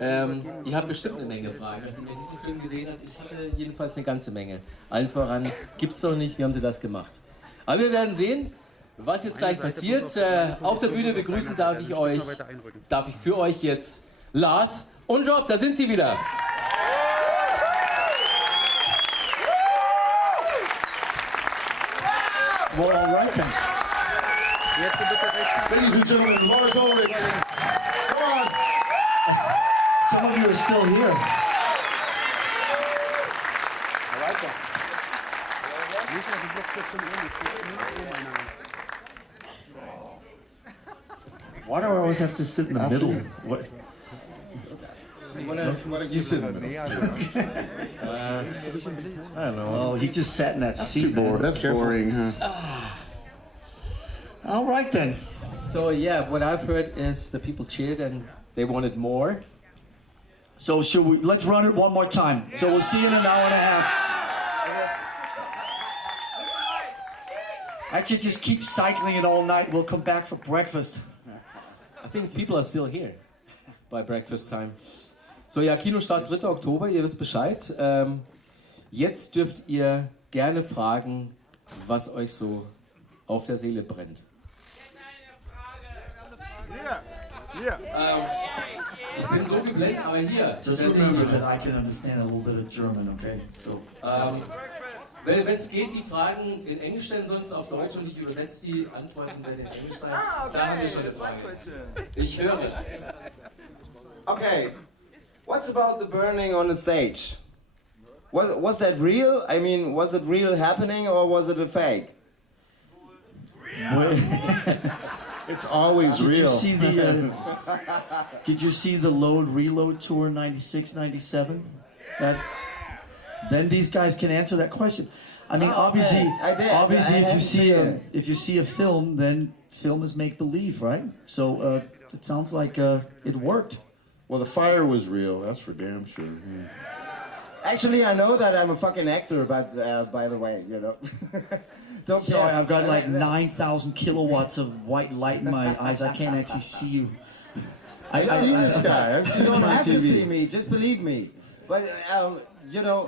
Ihr habt bestimmt eine Menge Fragen, nachdem ihr diesen Film gesehen habt. Ich hatte jedenfalls eine ganze Menge. Allen voran, gibt's doch nicht, wie haben sie das gemacht? Aber wir werden sehen, was jetzt gleich passiert. Auf der Bühne begrüßen darf ich für euch jetzt Lars und Rob, da sind sie wieder. Well, all right then. Ladies and gentlemen, Lars Ulrich. Come on. Some of you are still here. All right then. Why do I always have to sit in the middle? What? Why don't you sit in the middle? I don't know. Oh, he just sat in that seat. That's boring, huh? All right then. So yeah, what I've heard is the people cheered and they wanted more. So let's run it one more time. So we'll see you in an hour and a half. Actually, just keep cycling it all night. We'll come back for breakfast. I think people are still here by breakfast time. So ja, Kinostart 3. Oktober, ihr wisst Bescheid. Jetzt dürft ihr gerne fragen, was euch so auf der Seele brennt. Ich bin so geblendet, aber hier. Just remember that I can understand a little bit of German, okay? So. Wenn es geht, die Fragen in Englisch stellen, sonst auf Deutsch und ich übersetze die Antworten werden in Englisch sein. Da haben wir schon eine Frage. Ich höre. Okay, what's about the burning on the stage? Was that real? I mean, was it real happening or was it a fake? It's always real. Did you see the Load Reload tour 96, 97? Then these guys can answer that question. I mean, obviously, I did. obviously, I if you see a film, then film is make believe, right? So it sounds like it worked. Well, the fire was real. That's for damn sure. Yeah. Actually, I know that I'm a fucking actor, but by the way, you know. Don't Sorry, care. I've got like 9,000 kilowatts of white light in my eyes. I can't actually see you. I've seen this guy. I've seen You him don't on have to TV. see me, just believe me. But, you know,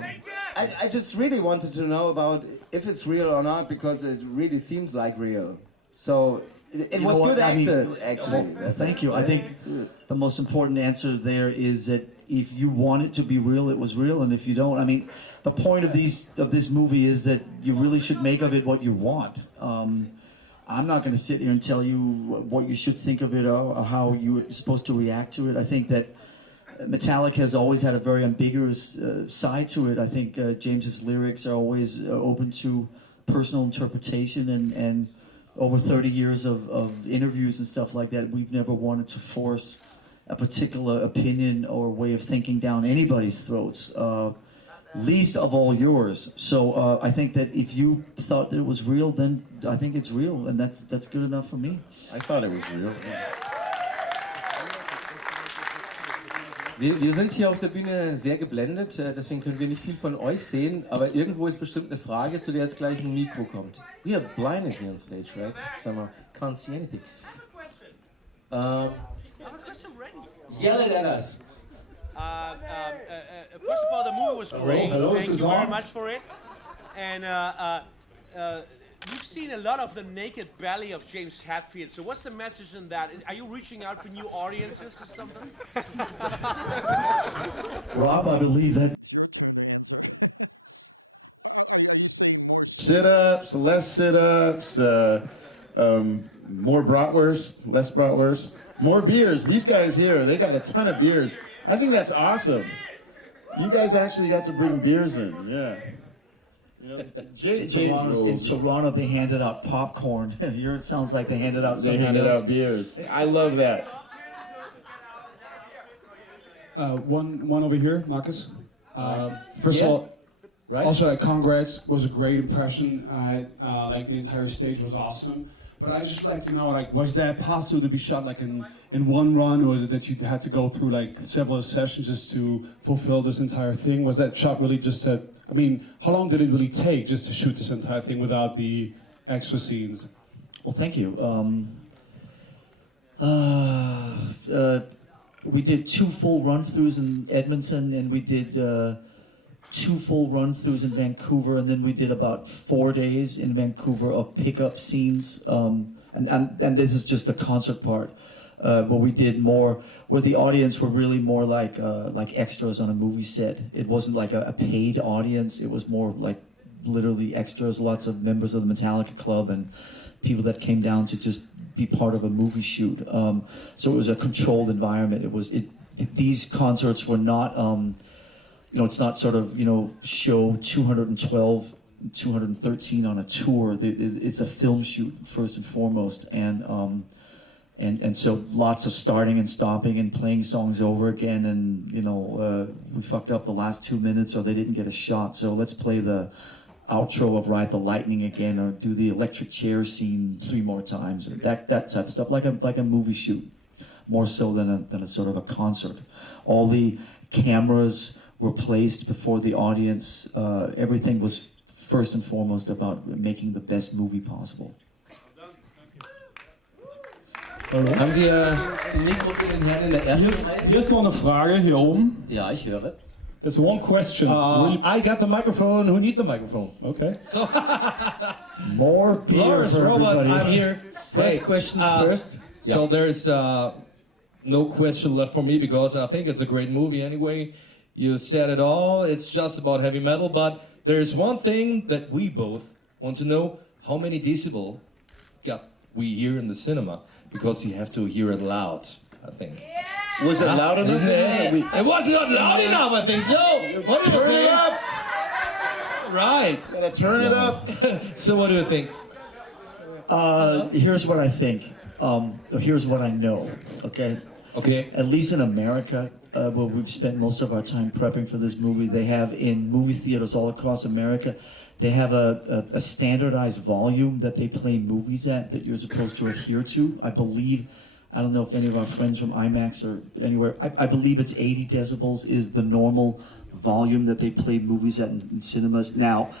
I just really wanted to know about if it's real or not, because it really seems like real. So, it You was know what? good I mean, acted, actually. well, thank you. I think the most important answer there is that if you want it to be real, it was real, and if you don't, I mean, the point of this movie is that you really should make of it what you want. I'm not going to sit here and tell you what you should think of it or how you're supposed to react to it. I think that Metallica has always had a very ambiguous side to it. I think James's lyrics are always open to personal interpretation, and over 30 years of interviews and stuff like that, we've never wanted to force a particular opinion or way of thinking down anybody's throats, least of all yours. So I think that if you thought that it was real, then I think it's real, and that's good enough for me. I thought it was real. Wir sind hier auf der Bühne sehr geblendet, deswegen können wir nicht viel von euch sehen, aber irgendwo ist bestimmt eine Frage, zu der jetzt gleich ein Mikro kommt. We are blinded here on stage, right? Somehow can't see anything. Yell it at us. First of all, the movie was great. Thank you very much for it. And we've seen a lot of the naked belly of James Hetfield. So what's the message in that? Are you reaching out for new audiences or something? Rob, I believe that. Sit-ups, less sit-ups, more bratwurst, less bratwurst, more beers. These guys here, they got a ton of beers. I think that's awesome. You guys actually got to bring beers in, yeah. You know, In Toronto, they handed out popcorn. Here it sounds like they handed out something else. They handed out beers. I love that. One over here, Marcus. First of all, Right? also congrats, was a great impression. Like the entire stage was awesome. But I just like to know, like, was that possible to be shot like in one run, or was it that you had to go through like several sessions just to fulfill this entire thing? Was that shot really just I mean, how long did it really take just to shoot this entire thing without the extra scenes? Well, thank you. we did 2 full run-throughs in Edmonton, and we did 2 full run-throughs in Vancouver, and then we did about 4 days in Vancouver of pickup scenes. And this is just the concert part, but we did more where the audience were really more like extras on a movie set. It wasn't like a paid audience. It was more like literally extras. Lots of members of the Metallica club and people that came down to just be part of a movie shoot. So it was a controlled environment. These concerts were not, it's not sort of, show 212, 213 on a tour. It's a film shoot first and foremost, and so lots of starting and stopping and playing songs over again. And we fucked up the last 2 minutes, or they didn't get a shot. So let's play the outro of Ride the Lightning again, or do the electric chair scene 3 more times, or that type of stuff, like a movie shoot, more so than a sort of a concert. All the cameras were placed before the audience. Everything was first and foremost about making the best movie possible. Haben wir ein Mikro für den Herrn in der ersten Reihe? Hier ist noch eine Frage, hier oben. Ja, ich höre. There's one question. I got the microphone. Who need the microphone? Okay. So, More beer Lars, for Robot, everybody. I'm here. First questions first. So there's no question left for me because I think it's a great movie anyway. You said it all. It's just about heavy metal, but there's one thing that we both want to know: how many decibel got we here in the cinema? Because you have to hear it loud, I think. Was it loud enough? It was not loud enough, I think so. What do you Turn think? it up. Right. Gotta turn it up. So what do you think? Here's what I think. Here's what I know. Okay. Okay. At least in America, where we've spent most of our time prepping for this movie, they have in movie theaters all across America, they have a standardized volume that they play movies at that you're supposed to adhere to. I believe, I don't know if any of our friends from IMAX or anywhere, I believe it's 80 decibels is the normal volume that they play movies at in cinemas. Now,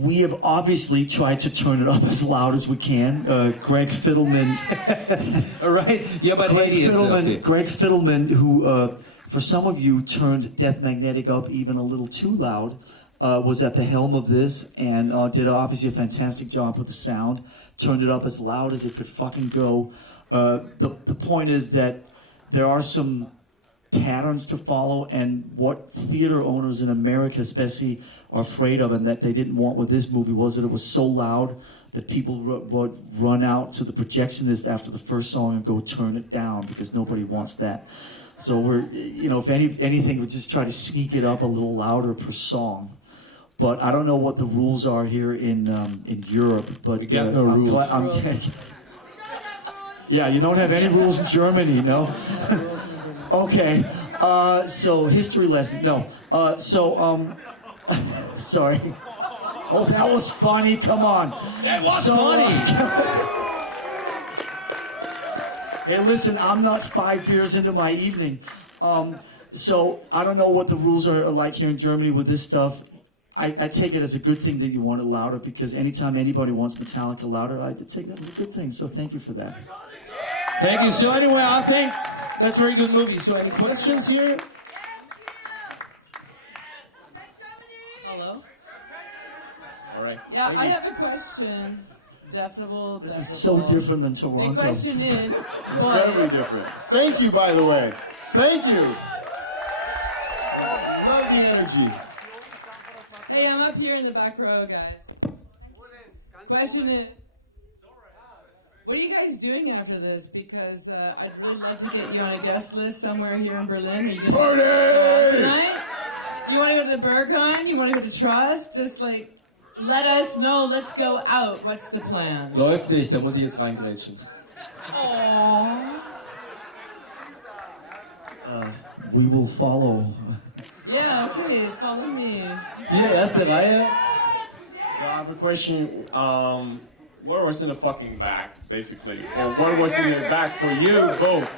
we have obviously tried to turn it up as loud as we can. Greg Fiddleman. All right. Yeah, but Greg 80 is Fiddleman, okay. Greg Fiddleman, who for some of you turned Death Magnetic up even a little too loud, was at the helm of this and did obviously a fantastic job with the sound. Turned it up as loud as it could fucking go. The point is that there are some patterns to follow, and what theater owners in America especially are afraid of, and that they didn't want with this movie, was that it was so loud that people would run out to the projectionist after the first song and go turn it down, because nobody wants that. So we're, if anything, we just try to sneak it up a little louder per song. But I don't know what the rules are here in Europe. But We got no rules. Yeah, you don't have any rules in Germany, no? Okay, so history lesson, no. Sorry. Oh, that was funny, come on. That was funny. Hey, listen, I'm not 5 beers into my evening. So I don't know what the rules are like here in Germany with this stuff. I take it as a good thing that you want it louder, because anytime anybody wants Metallica louder, I take that as a good thing. So thank you for that. Thank you. So anyway, I think that's a very good movie. So any questions here? Hello? All right. Yeah, I have a question. Decibel. This is so different than Toronto. The question is, Incredibly different. Thank you, by the way. Thank you. Love the energy. hey, I'm up here in the back row, guys. Question is, what are you guys doing after this? Because I'd really love to get you on a guest list somewhere here in Berlin. Are you going to Party! tonight? You want to go to the Berghain? You want to go to Trust? Just like, let us know. Let's go out. What's the plan? Läuft nicht, da muss ich jetzt reingrätschen. Aww. We will follow. Yeah, okay. Follow me. Hier, erste Reihe. So I have a question. What was in the fucking back, basically? Or what was in the back for you both,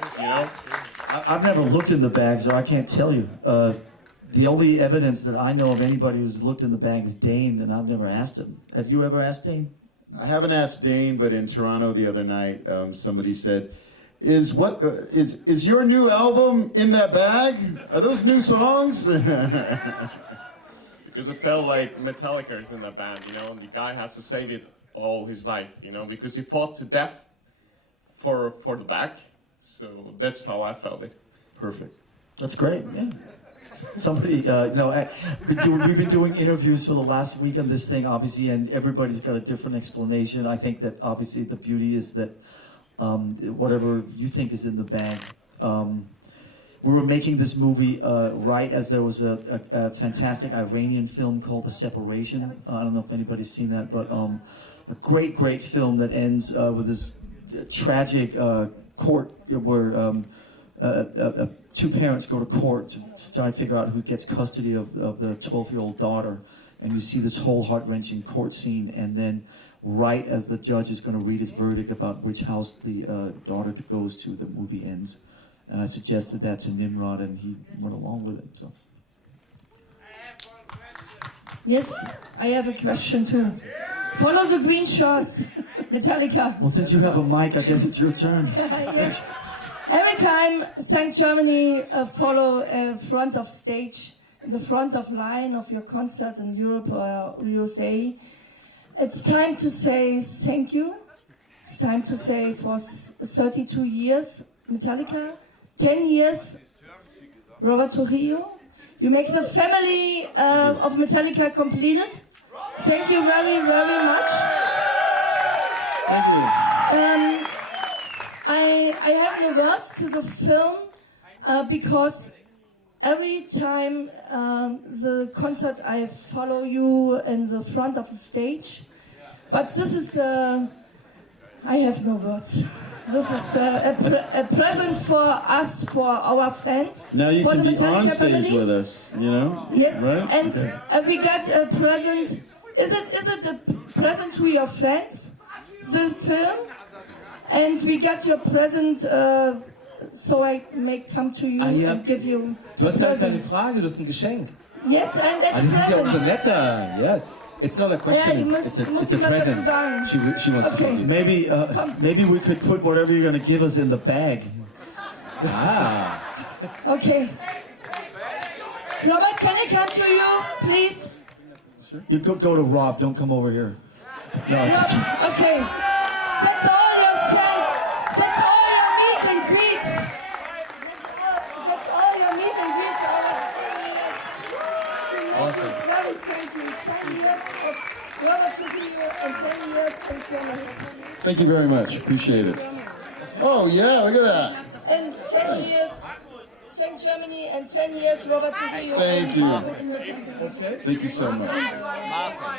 I've never looked in the bag, so I can't tell you. The only evidence that I know of anybody who's looked in the bag is Dane, and I've never asked him. Have you ever asked Dane? I haven't asked Dane, but in Toronto the other night, somebody said, is what is your new album in that bag? Are those new songs? Because it felt like Metallica is in that band, you know, and the guy has to save it all his life, you know, because he fought to death for the back. So that's how I felt it. Perfect. That's great. Yeah. Somebody, we've been doing interviews for the last week on this thing, obviously, and everybody's got a different explanation. I think that obviously the beauty is that whatever you think is in the bag. We were making this movie right as there was a fantastic Iranian film called The Separation. I don't know if anybody's seen that, but a great film that ends with this tragic court where two parents go to court to try and figure out who gets custody of the 12-year-old daughter. And you see this whole heart-wrenching court scene, and then right as the judge is going to read his verdict about which house the daughter goes to, the movie ends. And I suggested that to Nimrod, and he went along with it. So. Yes, I have a question too. Follow the green shorts, Metallica. Well, since you have a mic, I guess it's your turn. Yes. Every time St. Germany follow front of stage, the front of line of your concert in Europe or USA, it's time to say thank you. It's time to say for 32 years, Metallica, 10 years, Robert Trujillo. You make the family of Metallica completed. Thank you very, very much. Thank you. I have no words to the film because every time the concert I follow you in the front of the stage, but this is I have no words. This is a present for us, for our fans. Now you for can the be Metallica on stage families. with us, you know? Yes, Right? and Okay. we got a present. Is it a present to your friends? The film, and we got your present. So I may come to you and give you. Du hast a gar keine present. Frage, das ist ein Geschenk. Yes, and a Das ist ja present. unser Netter. Yeah. It's not a question. Ja, ich muss- it's a, muss it's a ihm was dazu present. sagen. She wants to Okay. give you. Maybe we could put whatever you're going to give us in the bag. Ah. Okay. Robert, can I come to you, please? You go to Rob. Don't come over here. No, it's Rob, okay. That's all your That's all your meet and greets. That's all your meet and greets. Awesome. Very thank you. 10 years of Robert Trujillo and 10 years in Germany. Thank you very much. Appreciate it. Oh, yeah, look at that. And 10 years St. Germany and 10 years Robert Trujillo. Thank you. In the temple. Okay. Thank you so much.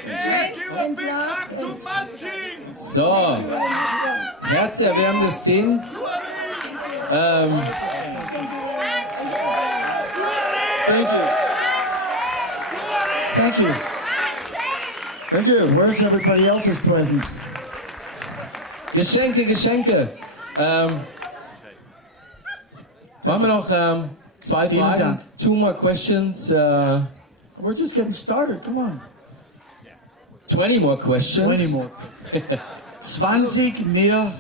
James and Lars and So, herzerwärmende Szenen. Thank you. Thank you. Thank you. Where's everybody else's presents? Geschenke. Machen wir noch zwei Vielen Fragen? Dank. 2 more questions. We're just getting started. Come on. 20 more questions. 20 more. 20 mehr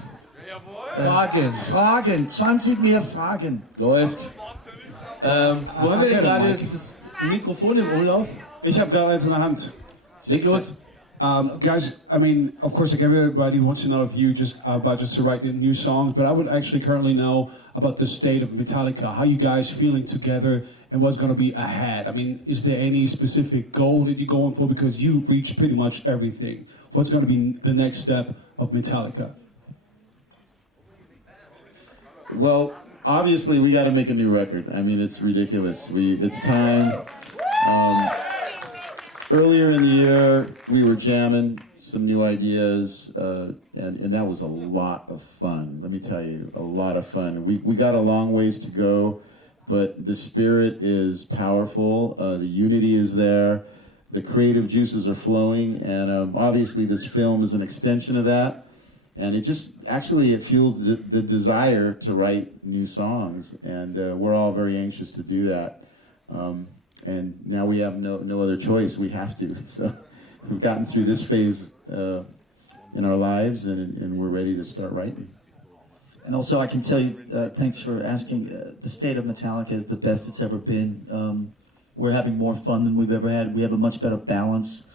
Fragen. 20 mehr Fragen. Läuft. Wo haben wir denn gerade Mike. das Mikrofon im Umlauf? Ich habe gerade eins in der Hand. Leg los. Guys, I mean, of course, like everybody wants to know if you just to write new songs, but I would actually currently know about the state of Metallica, how you guys feeling together, and what's going to be ahead. I mean, is there any specific goal that you're going for? Because you reached pretty much everything. What's going to be the next step of Metallica? Well, obviously, we got to make a new record. I mean, it's ridiculous. It's time. Earlier in the year, we were jamming some new ideas, and that was a lot of fun. Let me tell you, a lot of fun. We got a long ways to go, but the spirit is powerful. The unity is there. The creative juices are flowing, and obviously this film is an extension of that. And it just, actually, it fuels the desire to write new songs, and we're all very anxious to do that. And now we have no other choice. We have to. So we've gotten through this phase in our lives, and we're ready to start writing. And also, I can tell you, thanks for asking, the state of Metallica is the best it's ever been. We're having more fun than we've ever had. We have a much better balance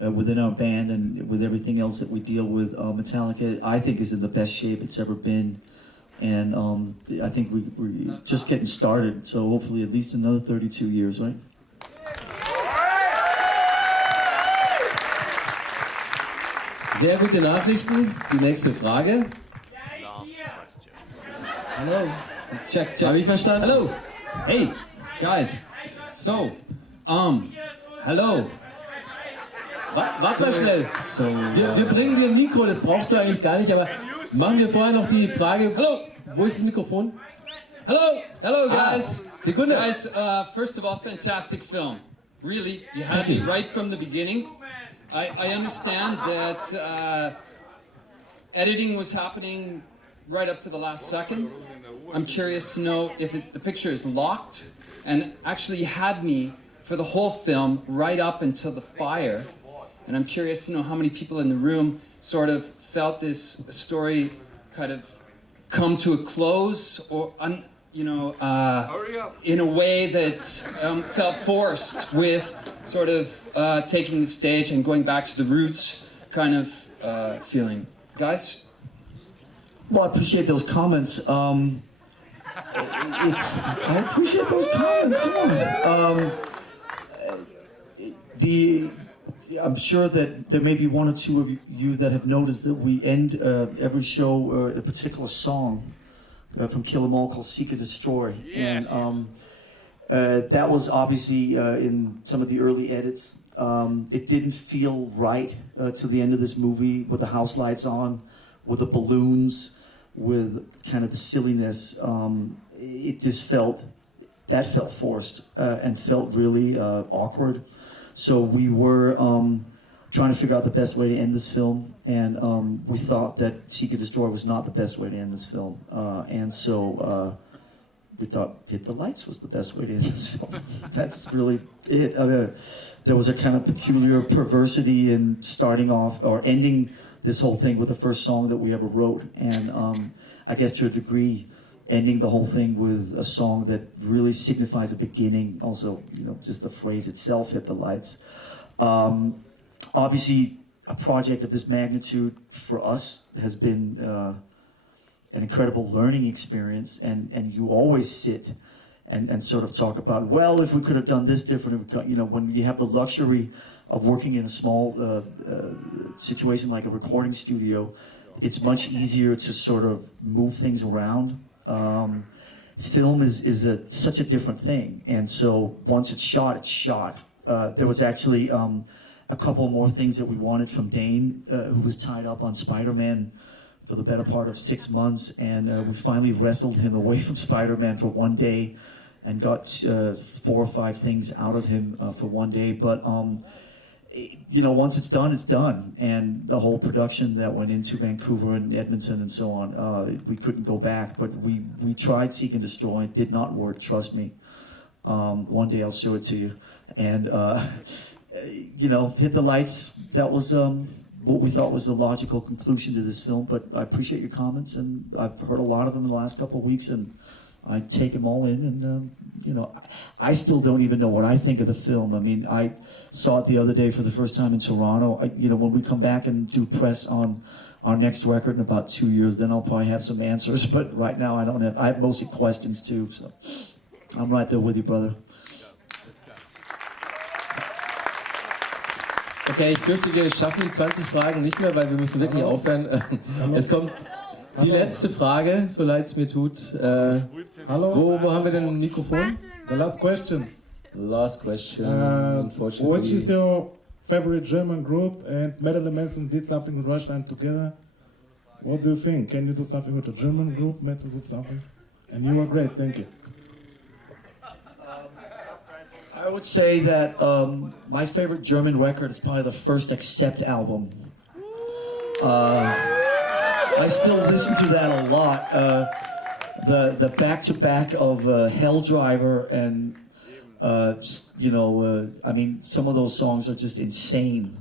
within our band and with everything else that we deal with. Metallica, I think, is in the best shape it's ever been. And I think we're just getting started. So hopefully at least another 32 years, right? Sehr gute Nachrichten. Die nächste Frage. Hello. Check, check. Habe ich verstanden? Hello. Hey, guys. So, hello. Warte mal schnell. So, wir bringen dir ein Mikro, das brauchst du eigentlich gar nicht, aber machen wir vorher noch die Frage. Hello. Wo ist das Mikrofon? Hello, guys. Sekunde. Guys, first of all, fantastic film. Really, you had me right from the beginning. I understand that editing was happening right up to the last second. I'm curious to know if the picture is locked, and actually had me for the whole film right up until the fire. And I'm curious to know how many people in the room sort of felt this story kind of come to a close, or in a way that felt forced, with sort of taking the stage and going back to the roots kind of feeling. Guys? Well, I appreciate those comments. I appreciate those comments. Come on. I'm sure that there may be one or two of you that have noticed that we end every show a particular song from Kill 'Em All called "Seek and Destroy," Yes. and that was obviously in some of the early edits. It didn't feel right to the end of this movie with the house lights on, with the balloons, with kind of the silliness. It just felt forced and felt really awkward. So we were trying to figure out the best way to end this film, and we thought that Seek and Destroy was not the best way to end this film, and so we thought Hit the Lights was the best way to end this film. That's really it. There was a kind of peculiar perversity in starting off or ending this whole thing with the first song that we ever wrote, and I guess to a degree, ending the whole thing with a song that really signifies a beginning. Also, just the phrase itself, "Hit the Lights." Obviously, a project of this magnitude for us has been an incredible learning experience, and you always sit and sort of talk about, well, if we could have done this different, when you have the luxury of working in a small situation like a recording studio, it's much easier to sort of move things around. Film is such a different thing, and so once it's shot, it's shot. There was actually a couple more things that we wanted from Dane, who was tied up on Spider-Man for the better part of 6 months, and we finally wrestled him away from Spider-Man for one day and got 4 or 5 things out of him for one day. But once it's done, it's done. And the whole production that went into Vancouver and Edmonton and so on, we couldn't go back. But we tried Seek and Destroy. It did not work, trust me. One day I'll show it to you. And, Hit the Lights, that was what we thought was a logical conclusion to this film. But I appreciate your comments, and I've heard a lot of them in the last couple of weeks, and I take them all in, and I still don't even know what I think of the film. I mean, I saw it the other day for the first time in Toronto. When we come back and do press on our next record in about 2 years, then I'll probably have some answers. But right now, I have mostly questions too. So I'm right there with you, brother. Okay, ich fürchte, wir schaffen die 20 Fragen nicht mehr, weil wir müssen wirklich aufhören. Es kommt die letzte Frage, so leid es mir tut. Hallo. Wo haben wir denn ein Mikrofon? The last question. Last question, unfortunately. What is your favorite German group? And Metal Manson did something with Deutschland together. What do you think? Can you do something with a German group, metal group, something? And you were great, thank you. I would say that my favorite German record is probably the first Accept album. I still listen to that a lot. The back-to-back of Hell Driver and I mean, some of those songs are just insane.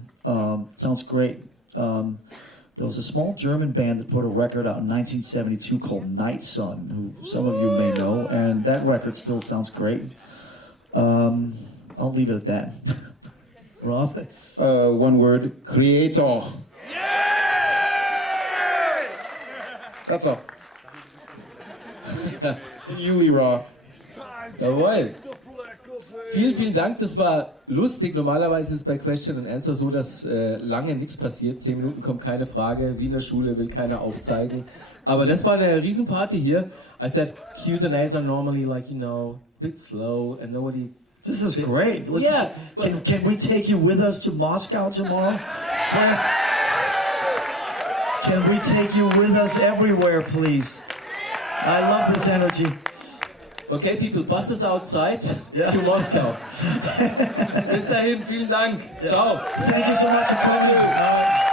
Sounds great. There was a small German band that put a record out in 1972 called Night Sun, who some of you may know, and that record still sounds great. I'll leave it at that. Rob? One word, creator. That's all. Yuli Raw. Jawohl. Vielen, vielen Dank, das war lustig. Normalerweise ist es bei Question and Answer so, dass lange nichts passiert. 10 Minuten kommt keine Frage, wie in der Schule, will keiner aufzeigen. Aber das war eine Riesenparty hier. I said, Q's and A's are normally like, a bit slow and nobody... This is great. Listen, yeah. Can we take you with us to Moscow tomorrow? Can we take you with us everywhere, please? I love this energy. Okay, people, bus is outside to Moscow. Bis dahin, vielen Dank. Ciao. Thank you so much for coming.